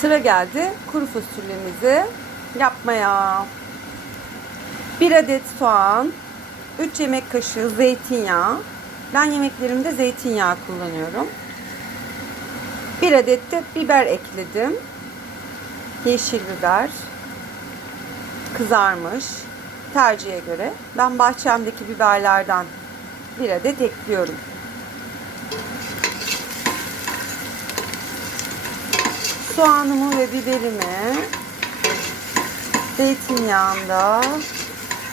Sıra geldi kuru fasulyemizi yapmaya. 1 adet soğan, 3 yemek kaşığı zeytinyağı. Ben yemeklerimde zeytinyağı kullanıyorum. 1 adet de biber ekledim. Yeşil biber. Kızarmış. Tercihe göre. Ben bahçemdeki biberlerden bir adet ekliyorum. Soğanımı ve biberimi zeytinyağında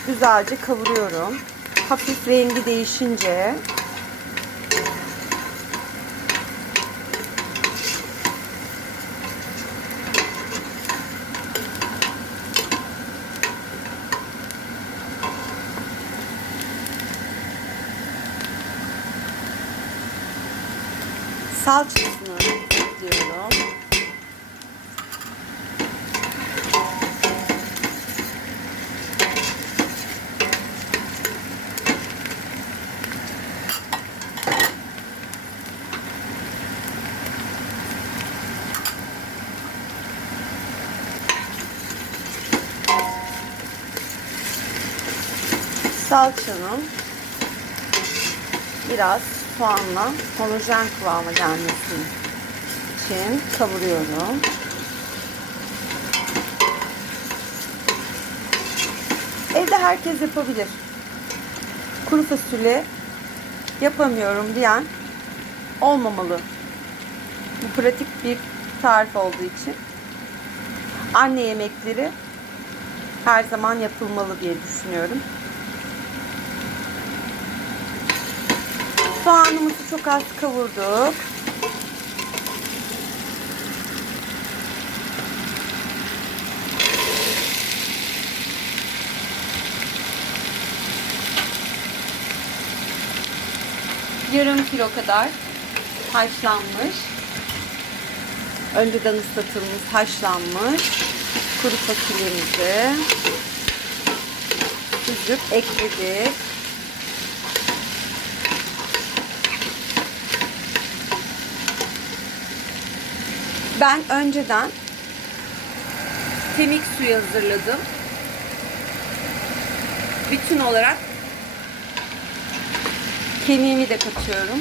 güzelce kavuruyorum. Hafif rengi değişince salçasını ekliyorum. Salçanın biraz soğanla homojen kıvama gelmesi için kavuruyorum. Evde herkes yapabilir. Kuru fasulye yapamıyorum diyen olmamalı. Bu pratik bir tarif olduğu için anne yemekleri her zaman yapılmalı diye düşünüyorum. Soğanımızı çok az kavurduk. Yarım kilo kadar haşlanmış. Önceden ıslatılmış, haşlanmış kuru fasulyemizi süzüp ekledik. Ben önceden kemik suyu hazırladım. Bütün olarak kemiğimi de katıyorum.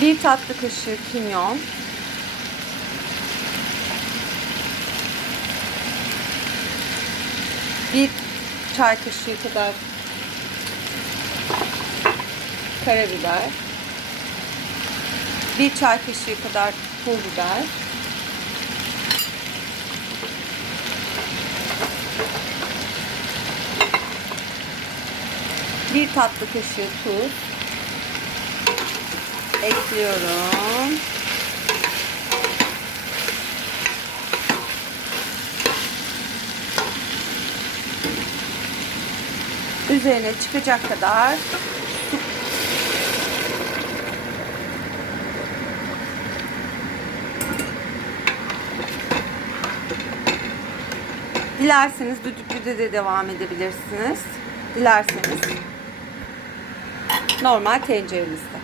Bir tatlı kaşığı kimyon. Bir çay kaşığı kadar karabiber. Bir çay kaşığı kadar pul biber. Bir tatlı kaşığı tuz ekliyorum. Üzerine çıkacak kadar Dilerseniz düdüklüde de devam edebilirsiniz. Dilerseniz normal tencerenizde.